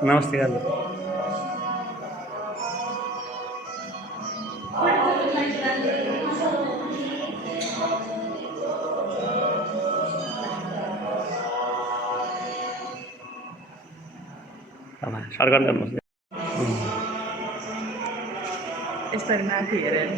नमस्ते गाजर सरकार गर्नुहोस् यसरी माथि हेरेर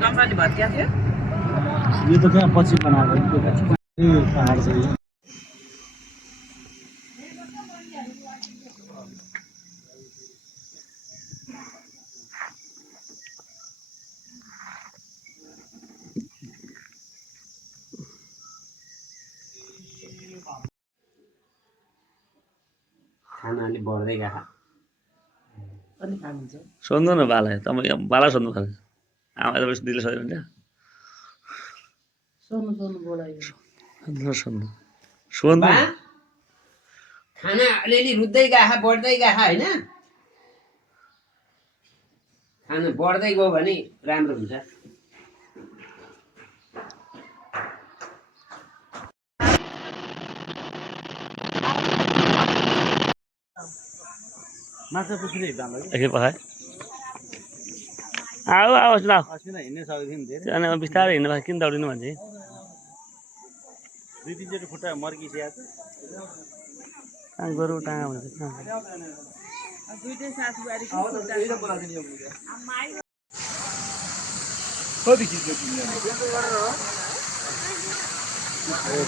गम्बाले भत्किया थियो यो त त्यहाँ पछि बनाएको पहाड चाहिँ खाना अलि बढ्दै गएको अनि खानुहुन्छ सोध्नु न बाला तपाईँ बाला सोध्नु पर्छ आमा तपाईँ दिदीले सोध्यो भने सोध्नु बोलायो सोध्नु सोध्नु बा खाना अलिअलि रुच्दै गएको बढ्दै गएको होइन खाना बढ्दै गयो भने राम्रो हुन्छ माछा पुछ्दै हिँड्दा एकछिन पखाए आऊ आवाज ल अस्मिना हिँड्नै सक्दैन धेरै त्यहाँदेखि बिस्तारै हिँड्नु किन दौडिनु भन्छ दुई तिनचोटि खुट्टा मर्किसकेको कहाँ गोरु टाँगा भन्छ कहाँ दुईटै साथीबारी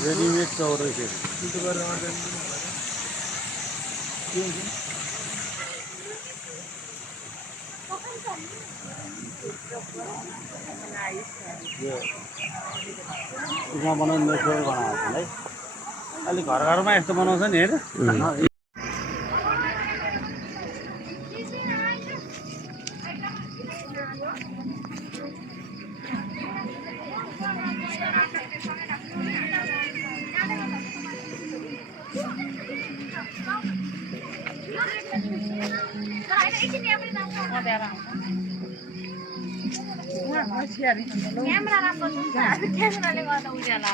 रेडिमेड चौरै थियो उसमा बनाउने नेटवर्क बनाएको है अलिक घर घरमा यस्तो बनाउँछ नि हेर क्यामेरा राम्रो छ क्यामेराले गर्दा उज्यालो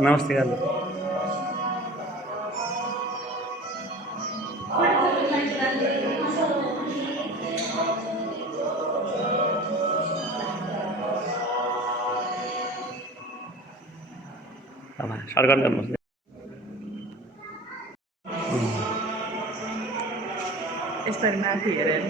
नमस्ते गाजर सरकार गर्नुहोस् यसरी माथि हेरेर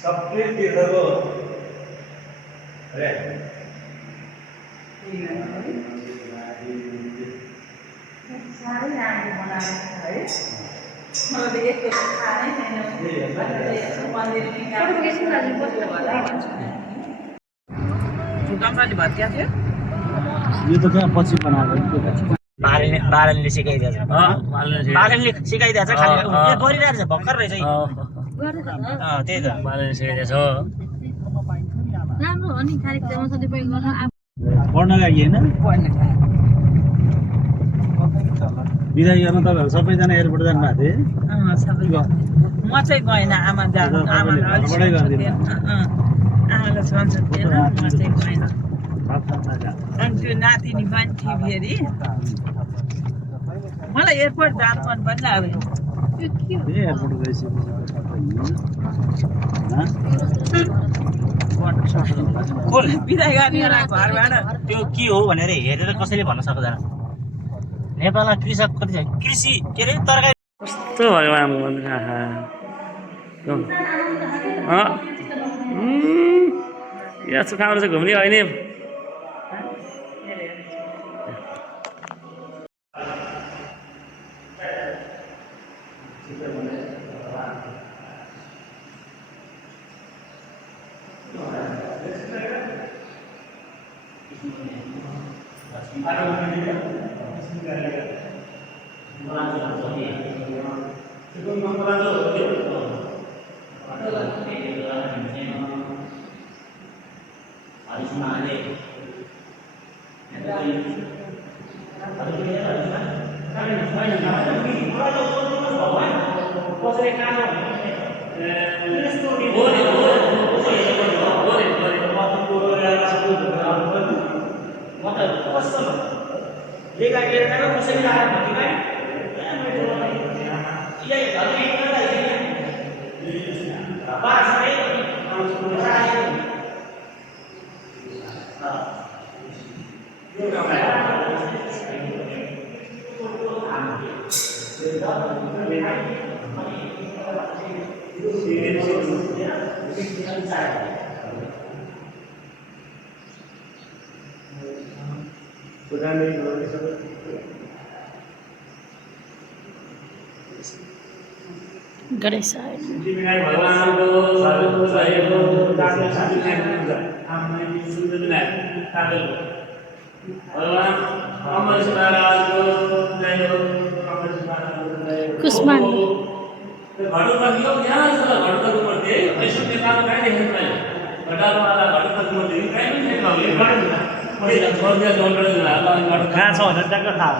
सबै तीर्थको अरे साह्रै राम्रो बनाएको छ है मलाई त यस्तो थाहा नै छैन भूकम्पले भत्किएको थियो यो त त्यहाँ पछि बनाएको बालनले सिकाइदिएछ बालनले सिकाइदिएछ खालि गरिरहेको छ भर्खर रहेछ त्यही त बालनले सिकाइदिएछ राम्रो हो नि खाली मजाले प्रयोग गर्न पढ्न लागि होइन बिदाई गर्न तपाईँहरू सबैजना एयरपोर्ट जानुभएको थिएँ सबै म चाहिँ गएन आमा जानु आमालाई अलिक आमालाई सन्चो थिएन म चाहिँ गएन अनि त्यो नातिनी पनि थियो फेरि मलाई एयरपोर्ट जानु मन पनि लाग्दैन एयरपोर्ट गइसकेपछि बिदाई गर्ने बेला घरबाट त्यो के हो भनेर हेरेर कसैले भन्न सक्दैन नेपालमा कृषक कति छ कृषि के अरे तरकारी कस्तो भयो आमा आहा यहाँ सुखाएर चाहिँ घुम्ने होइन गणेश कुष्मान कहाँ छ भनेर ट्याक्क थाहा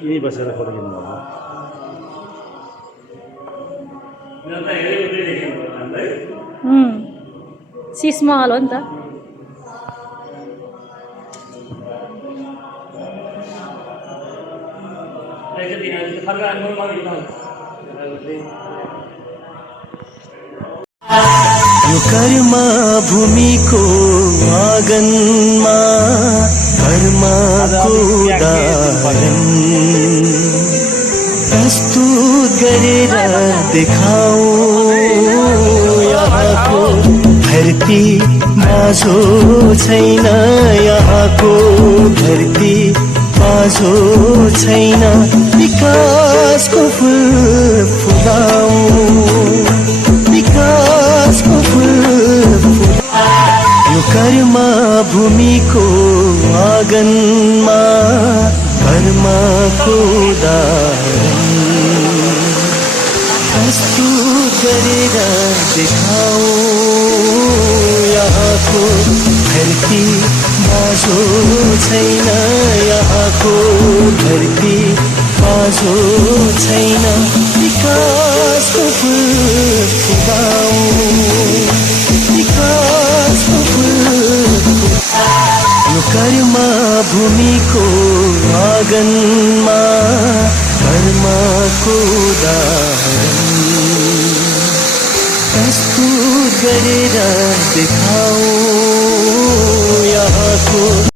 यही बसेर फोटो खिच्नु भयो शीश महल हो नि त यो कर्म भूमिको आँगनमा कर्मको उदाहरण प्रस्तुत गरेर देखाऊ यहाँको धरती बाँझो छैन यहाँको धरती बाँझो छैन विकासको फुल फुलाऊ विकासको फुल यो कर्म भूमिको आँगनमा कर्मको उदाहरण प्रस्तुत गरेर देखाऊ यहाँको धरती बाँझो छैन यहाँको धरती बाँझो छैन विकासको फुल फुलाऊ विकासको फुल यो कर्म भूमिको आँगनमा कर्मको उदाहरण प्रस्तुत गरेर देखाऊ यहाँको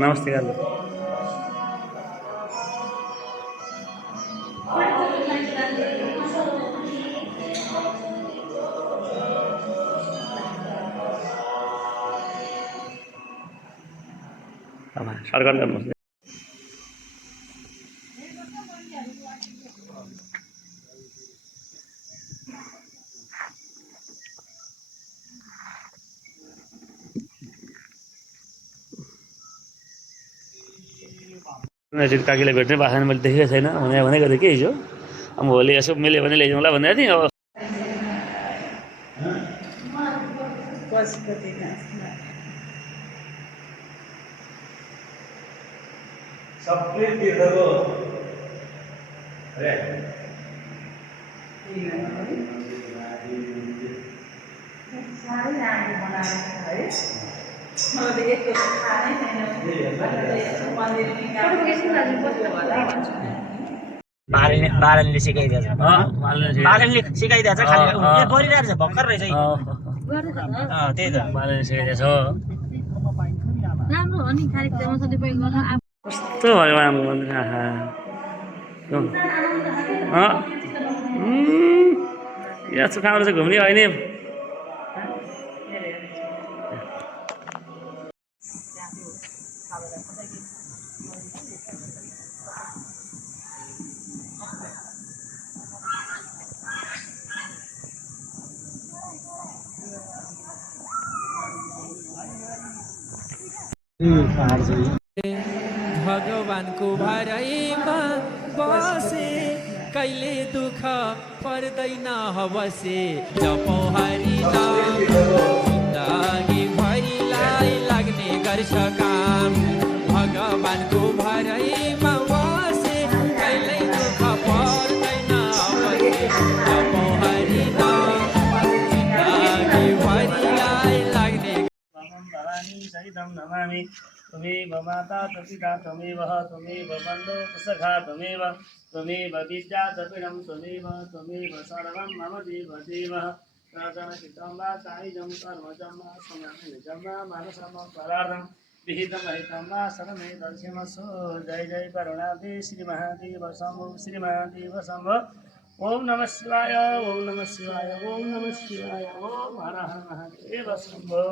नमस्ते गाल सर्कल गर्नुहोस् काकीलाई भेट्ने बाखा मैले देखेको छैन भनेको थिएँ कि हिजो अब भोलि यसो मिल्यो भने ल्याइदिउँला भनेको थिएँ अब सबै तीर्थको साह्रै राम्रो बनाएको छ है मलाई त यस्तो थाहा नै छैन बालनले सिकाइदिएछ बालनले सिकाइदिएछ खालि गरिरहेको छ भर्खर रहेछ त्यही त बालनले सिकाइदिएछ राम्रो हो नि कार्यक्रम सधैँ गर्न कस्तो भयो आमा यहाँ सुखाएर चाहिँ घुम्ने होइन भगवानको भराइमा बसे कहिले दुःख पर्दैन हवसे जपौँ हरि नाम जिन्दगी भरिलाई लाग्ने गर्छ काम भगवानको भराइमा बसे कहिले दुःख पर्दैन हवसे जपौँ हरि नाम जिन्दगी भरिलाई लाग्ने नमामि त्वमेव माता च पिता त्वमेव त्वमेव बन्धो च सखा त्वमेव त्वमेव विद्या च पीडं त्वमेव सर्वं मम देव राजनचितं वा कायजं कर्मजं वा संयमनिजं वा मानसं परार्थं विहितम हितम वा शरणे दर्शमसो जय जय करुणाब्धे श्री महादेव शंभो श्री महादेव शंभो ओम नमः शिवाय ओम नमः शिवाय ओम नमः शिवाय ओम हर हर महादेव शंभो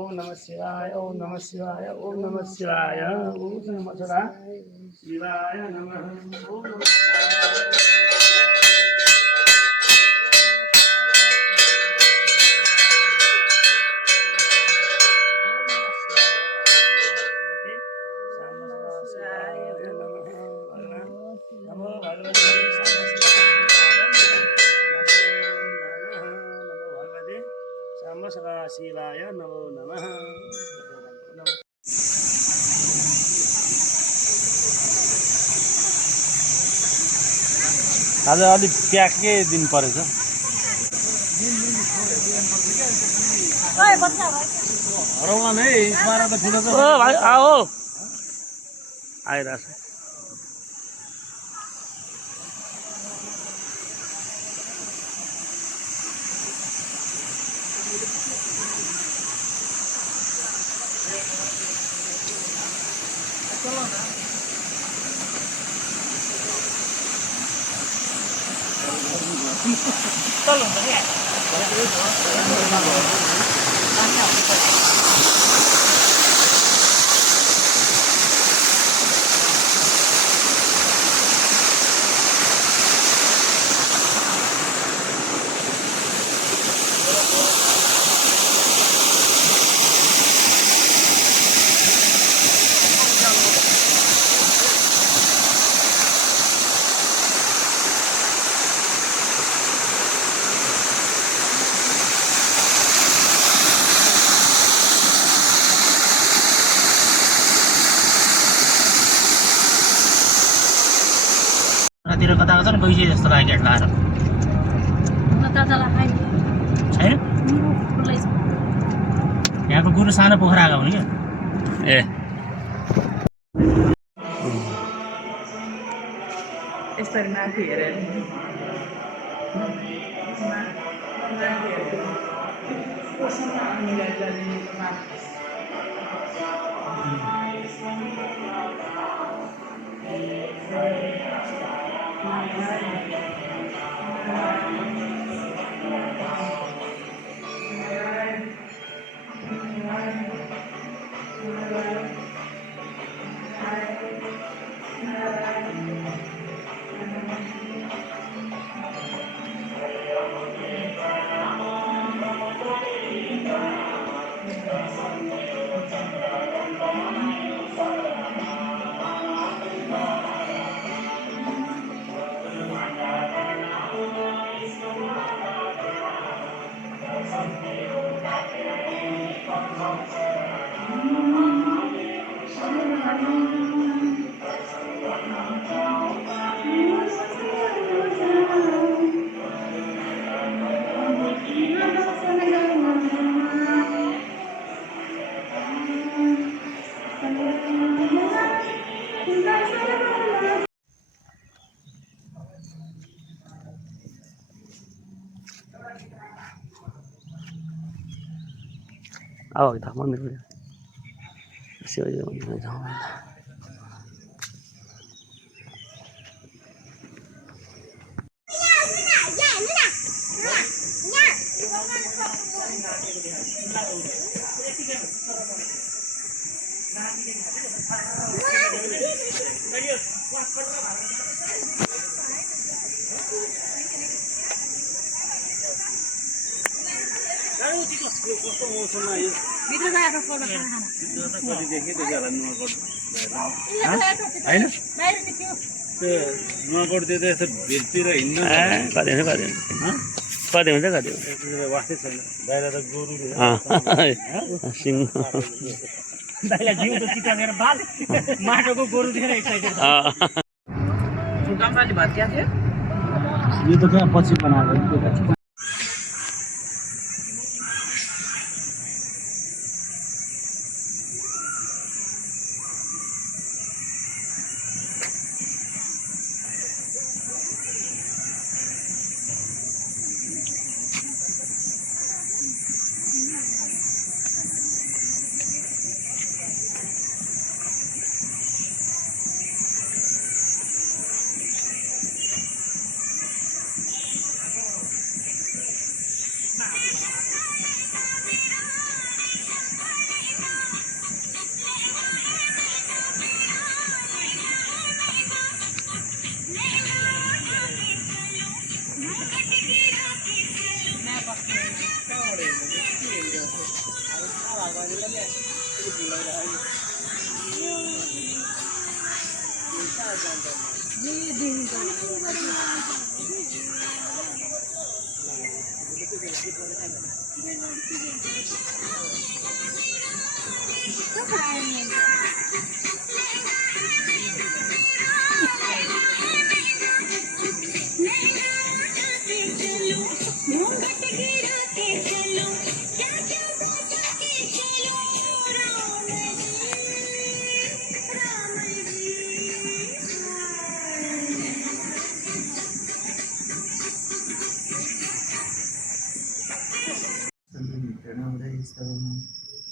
ओम नमः शिवाय ओम नमः शिवाय ओम नमः शिवाय ओम नमः शिवाय नमः ओम नमः शिवाय नमो भगवते श्याम सदा शिवाय नमो नमः आज अलिक प्याकै दिन परेछ हराउला नै स्मारक त ठुलो छ ओ भाइ आओ आइरहेछ तिर कता कता गइसके जस्तो लाग्यो लाएर छैन यहाँको गुरु सानो पोखरा आएको हुने क्या ए यसरी माथि हेरेर आओ इधर मंदिर में शिव जी मंदिर में जाओ भित्र गएर फोटो खाना होइन बाहिर निस्क्यो त्यो नुवाकोट त्यो त यस्तो भिरतिर हिँड्न कति हुन्छ कति हुन्छ वास्तै छैन बाहिर त गोरु सिंह दाइलाई जिउ त चिताएर बाल माटोको गोरु देखेर एक्साइटेड भूकम्पले भत्किया थियो यो त त्यहाँ पछि बनाएको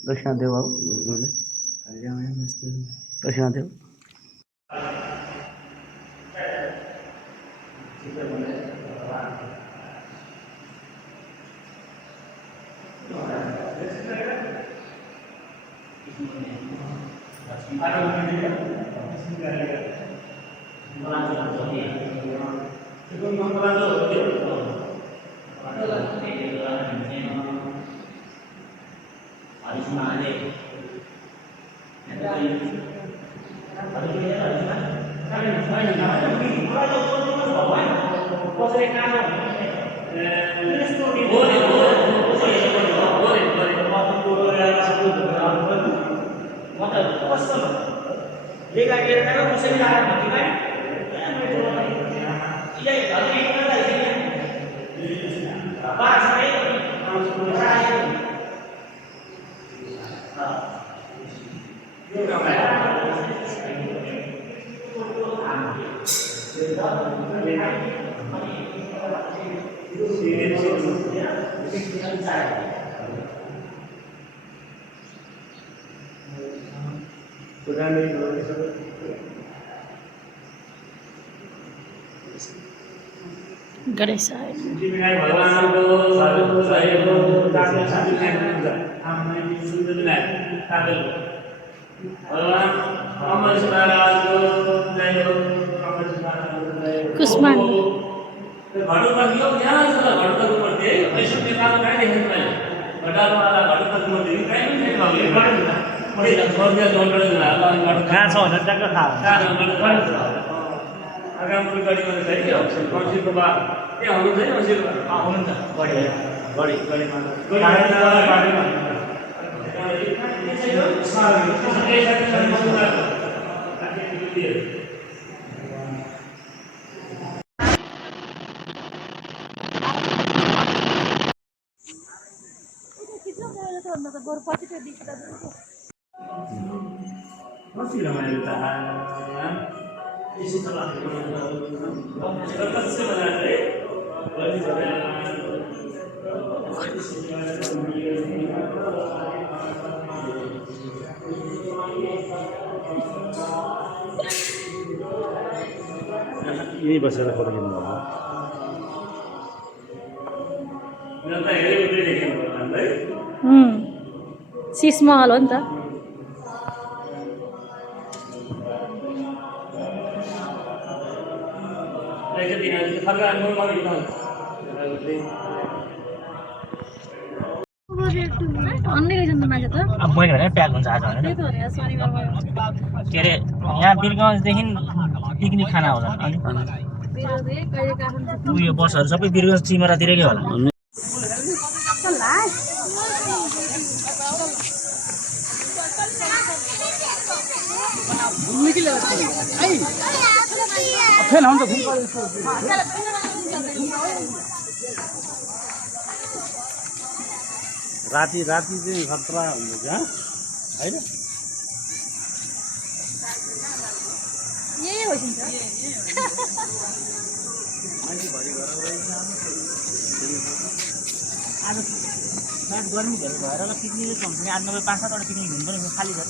दक्षिणा देऊ अब दक्षिणा देऊ गणेश भगवान को कुष्मांड कहाँ छ भनेर ट्याक्क थाहा यही बसेर फोटो लिनु भयो शीश महल हो नि त अन्य रहेछ नि त मान्छे त अब मैले भने प्याक हुन्छ आज भनेर त्यही त हो नि शनिबार के अरे यहाँ बिरगञ्जदेखि पिकनिक खाना होला अनि कहिले काठमाडौँ उयो बसहरू सबै बिरगञ्ज चिमरातिरकै होला राति राति चाहिँ खतरा हुन्छ होइन यही हो नि त आज सायद गर्मी धेरै भएर होला पिकनिकै कम छ आज नभए 5-7 वटा पिकनिक हुनु पनि खाली छ